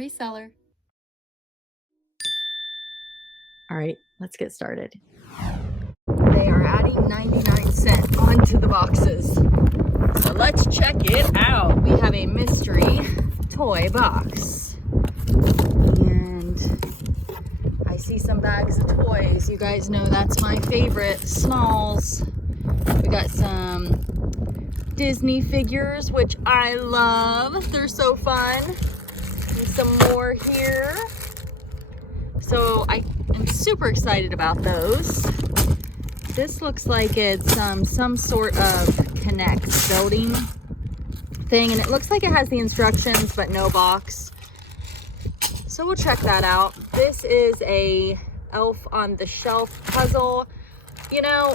reseller. All right, let's get started. They are adding 99 cents onto the boxes. So let's check it out. We have a mystery toy box. And I see some bags of toys. You guys know that's my favorite, Smalls. We got some Disney figures, which I love. They're so fun. And some more here. So I am super excited about those. This looks like it's some sort of Connect building thing, and it looks like it has the instructions but no box. So we'll check that out. This is a Elf on the Shelf puzzle. You know,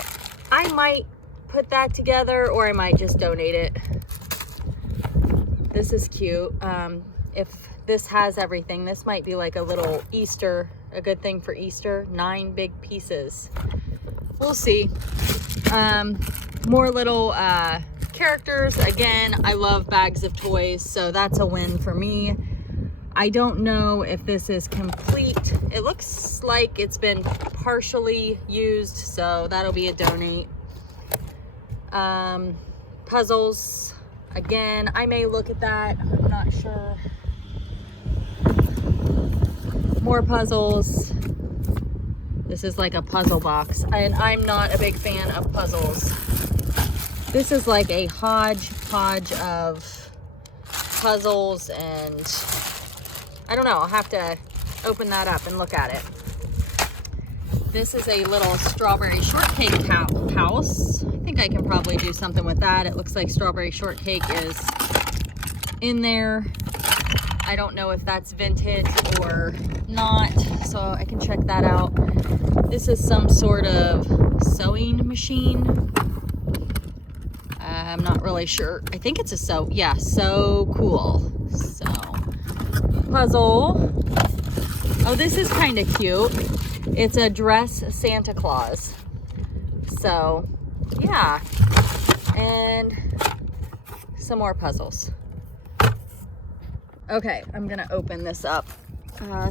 I might put that together or I might just donate it. This is cute. If this has everything, this might be like a little Easter, a good thing for Easter. 9 big pieces. We'll see. More little characters. Again, I love bags of toys, so that's a win for me. I don't know if this is complete. It looks like it's been partially used, so that'll be a donate. Puzzles. Again, I may look at that. I'm not sure. More puzzles. This is like a puzzle box, and I'm not a big fan of puzzles. This is like a hodgepodge of puzzles, and I don't know, I'll have to open that up and look at it. This is a little strawberry shortcake house. I think I can probably do something with that. It looks like strawberry shortcake is in there. I don't know if that's vintage or not, so I can check that out. This is some sort of sewing machine. I'm not really sure. I think it's a so cool. So, puzzle. Oh, this is kind of cute. It's a dress Santa Claus. So, yeah. And some more puzzles. Okay, I'm gonna open this up.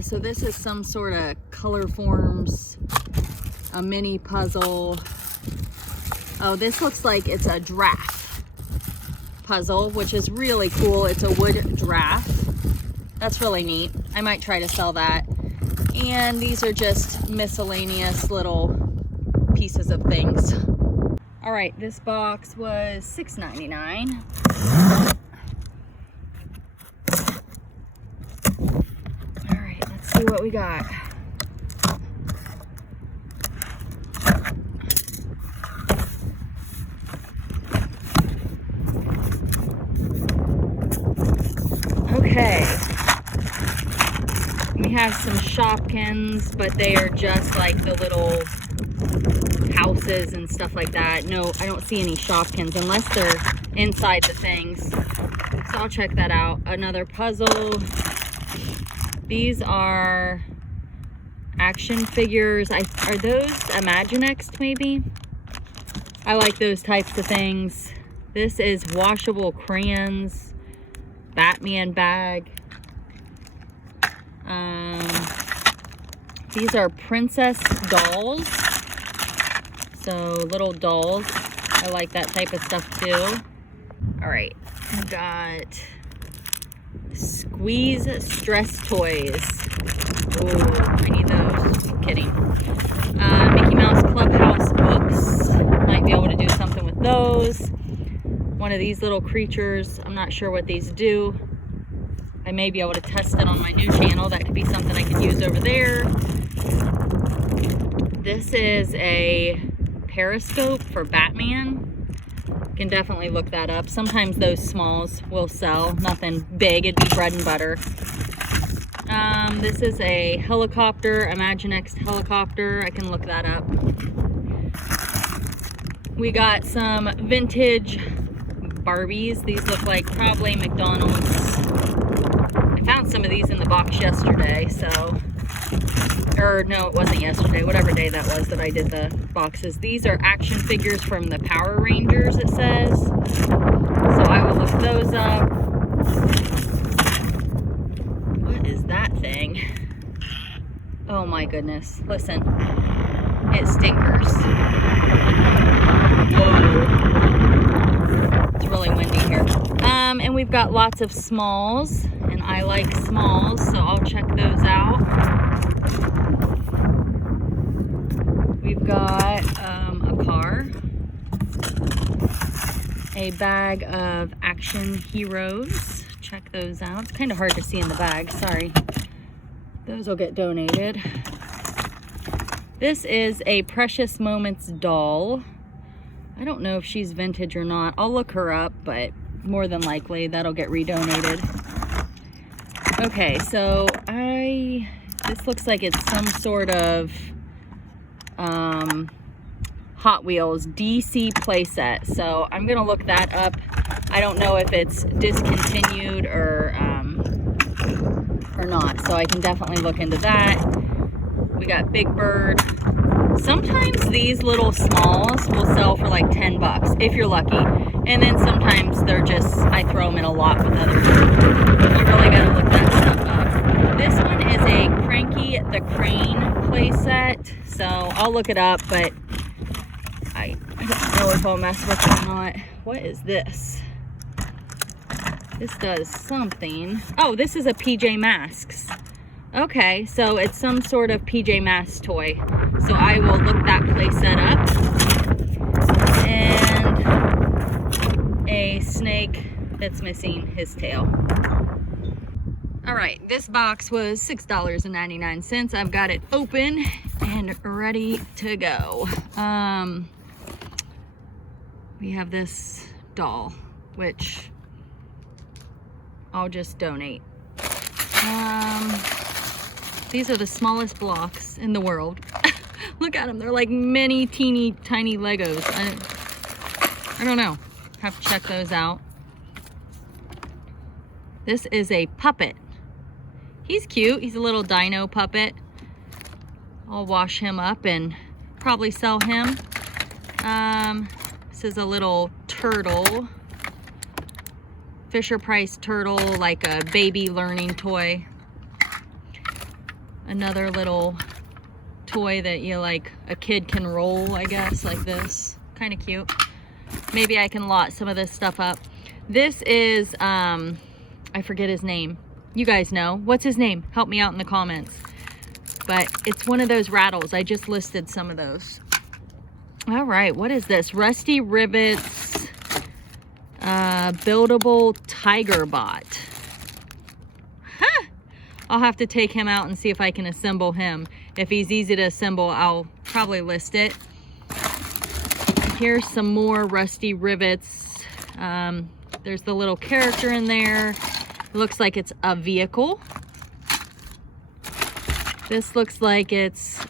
So this is some sort of color forms, a mini puzzle. Oh, this looks like it's a giraffe puzzle, which is really cool. It's a wood giraffe. That's really neat. I might try to sell that. And these are just miscellaneous little pieces of things. All right, this box was $6.99. See what we got. Okay. We have some Shopkins, but they are just like the little houses and stuff like that. No, I don't see any Shopkins unless they're inside the things. So I'll check that out. Another puzzle. These are action figures. Are those Imaginext maybe? I like those types of things. This is washable crayons, Batman bag. These are princess dolls. So little dolls. I like that type of stuff too. All right, we got Squeeze stress toys. Oh, I need those. I'm kidding. Mickey Mouse Clubhouse books. Might be able to do something with those. One of these little creatures. I'm not sure what these do. I may be able to test it on my new channel. That could be something I could use over there. This is a periscope for Batman. You can definitely look that up. Sometimes those smalls will sell. Nothing big. It'd be bread and butter. This is a helicopter, Imaginext helicopter. I can look that up. We got some vintage Barbies. These look like probably McDonald's. I found some of these in the box yesterday, so, or no, it wasn't yesterday, whatever day that was that I did the boxes. These are action figures from the Power Rangers, it says. So I will look those up. What is that? Oh my goodness. Listen, it stinkers. Whoa. It's really windy here. And we've got lots of smalls, and I like smalls, so I'll check those out. We've got a car, a bag of Action Heroes. Check those out. It's kind of hard to see in the bag, sorry. Those will get donated. This is a Precious Moments doll. I don't know if she's vintage or not. I'll look her up, but more than likely that'll get redonated. Okay, so this looks like it's some sort of Hot Wheels DC playset. So I'm gonna look that up. I don't know if it's discontinued or not, so I can definitely look into that. We got Big Bird. Sometimes these little smalls will sell for like 10 bucks if you're lucky, and then sometimes they're just, I throw them in a lot with others. You really gotta look that stuff up. This one is a Cranky the Crane playset, so I'll look it up, but I don't know if I'll mess with it or not. What is this? This does something. Oh, this is a PJ Masks. Okay, so it's some sort of PJ Masks toy. So I will look that playset up. And a snake that's missing his tail. All right, this box was $6.99. I've got it open and ready to go. We have this doll, which I'll just donate. These are the smallest blocks in the world. Look at them, they're like mini teeny tiny Legos. I don't know, have to check those out. This is a puppet. He's cute, he's a little dino puppet. I'll wash him up and probably sell him. This is a little turtle. Fisher Price turtle, like a baby learning toy. Another little toy that a kid can roll, I guess, like this. Kind of cute. Maybe I can lot some of this stuff up. This is, I forget his name. You guys know. What's his name? Help me out in the comments. But it's one of those rattles. I just listed some of those. All right, what is this? Rusty Rivets, buildable tiger bot. Huh. I'll have to take him out and see if I can assemble him. If he's easy to assemble, I'll probably list it. Here's some more Rusty Rivets. There's the little character in there. It looks like it's a vehicle. This looks like it's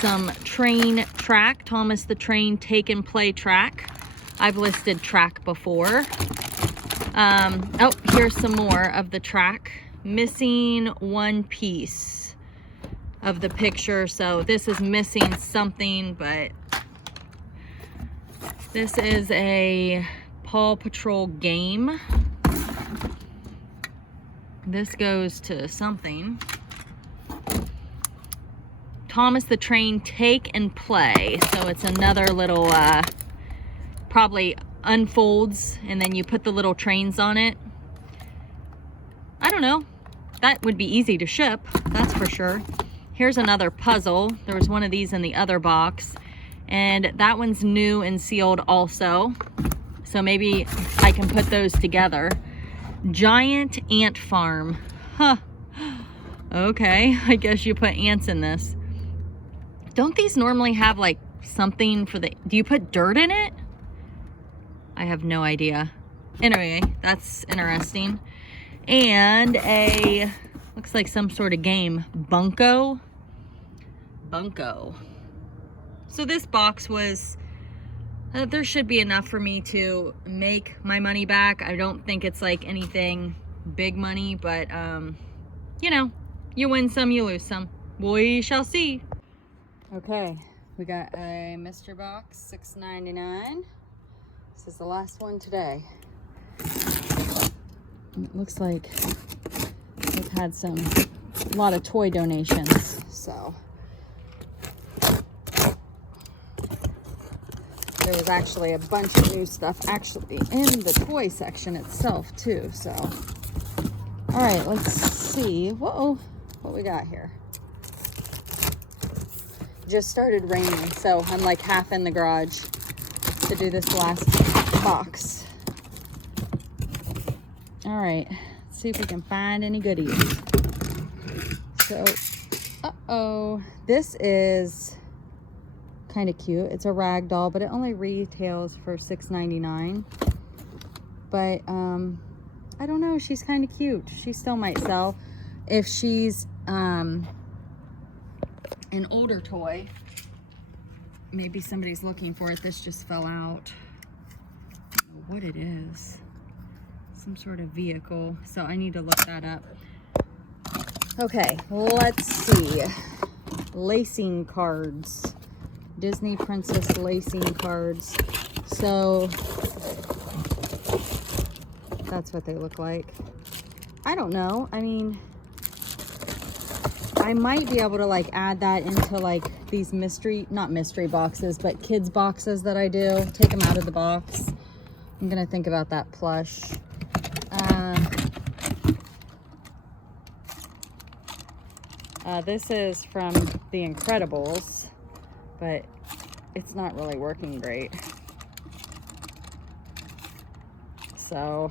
some train track, Thomas the Train Take and Play track. I've listed track before. Oh, here's some more of the track. Missing one piece of the picture, so this is missing something, but this is a Paw Patrol game. This goes to something. Thomas the Train Take and Play. So it's another little, probably unfolds and then you put the little trains on it. I don't know. That would be easy to ship, that's for sure. Here's another puzzle. There was one of these in the other box. And that one's new and sealed also. So maybe I can put those together. Giant ant farm. Huh. Okay, I guess you put ants in this. Don't these normally have like something for the, do you put dirt in it? I have no idea. Anyway, that's interesting. And a, looks like some sort of game, Bunko. So this box was, there should be enough for me to make my money back. I don't think it's like anything big money, but you know, you win some, you lose some. We shall see. Okay, we got a mystery box, $6.99. This is the last one today. It looks like we've had some a lot of toy donations, so. There was actually a bunch of new stuff actually in the toy section itself too, so. All right, let's see. Whoa, what we got here. Just started raining, so I'm like half in the garage to do this last box. All right, let's see if we can find any goodies. So, uh-oh, this is kind of cute. It's a rag doll, but it only retails for $6.99. But I don't know, she's kind of cute. She still might sell. If she's an older toy, maybe somebody's looking for it. This just fell out. I don't know what it is. Some sort of vehicle, so I need to look that up. Okay, let's see. Lacing cards. Disney Princess lacing cards. So that's what they look like. I don't know. I mean, I might be able to like add that into like these not mystery boxes, but kids boxes that I do. Take them out of the box. I'm gonna think about that plush. This is from The Incredibles, but it's not really working great. So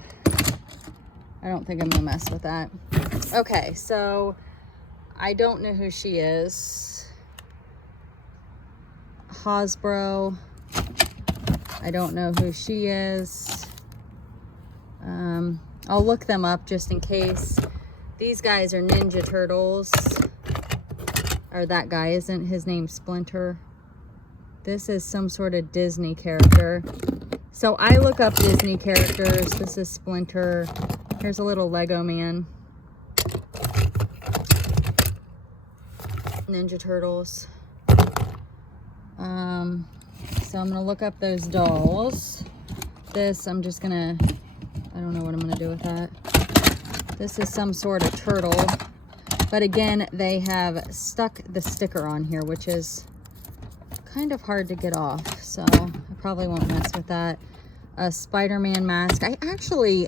I don't think I'm gonna mess with that. Okay, so I don't know who she is. Hasbro. I don't know who she is. I'll look them up just in case. These guys are Ninja Turtles. Or that guy, isn't his name Splinter? This is some sort of Disney character. So I look up Disney characters. This is Splinter. Here's a little Lego man. Ninja Turtles. So I'm gonna look up those dolls. This, I'm just gonna, I don't know what I'm gonna do with that. This is some sort of turtle. But again, they have stuck the sticker on here, which is kind of hard to get off. So I probably won't mess with that. A Spider-Man mask. I actually,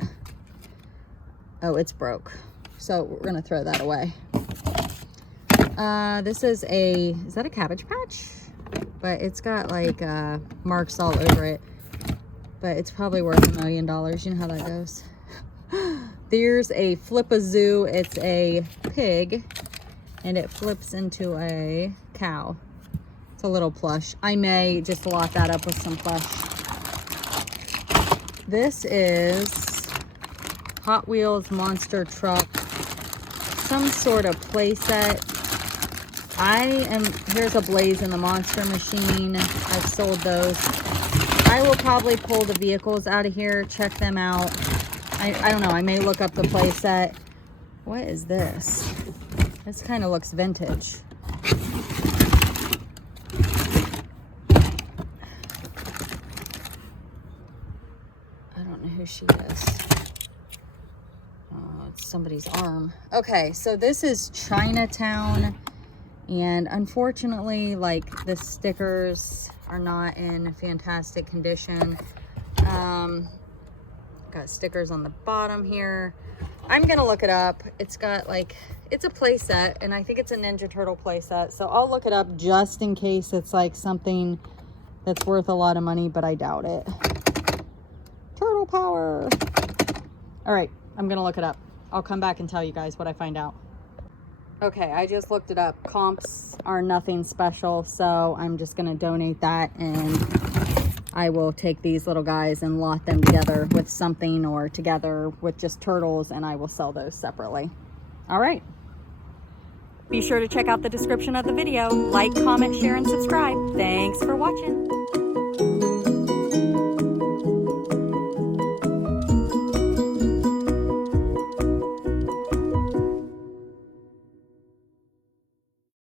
oh, it's broke. So we're gonna throw that away. This is that a Cabbage Patch? But it's got like marks all over it. But it's probably worth $1 million. You know how that goes. There's a Flip-A-Zoo. It's a pig, and it flips into a cow. It's a little plush. I may just lot that up with some plush. This is Hot Wheels monster truck. Some sort of play set. Here's a Blaze in the Monster Machine. I've sold those. I will probably pull the vehicles out of here, check them out. I don't know, I may look up the play set. What is this? This kind of looks vintage. I don't know who she is. Oh, it's somebody's arm. Okay, so this is Chinatown. And unfortunately, like, the stickers are not in fantastic condition. Got stickers on the bottom here. I'm gonna look it up. It's got like, it's a play set, and I think it's a Ninja Turtle play set. So I'll look it up just in case it's like something that's worth a lot of money, but I doubt it. Turtle power. All right, I'm gonna look it up. I'll come back and tell you guys what I find out. Okay, I just looked it up. Comps are nothing special, so I'm just gonna donate that, and I will take these little guys and lot them together with something, or together with just turtles, and I will sell those separately. All right. Be sure to check out the description of the video. Like, comment, share, and subscribe. Thanks for watching.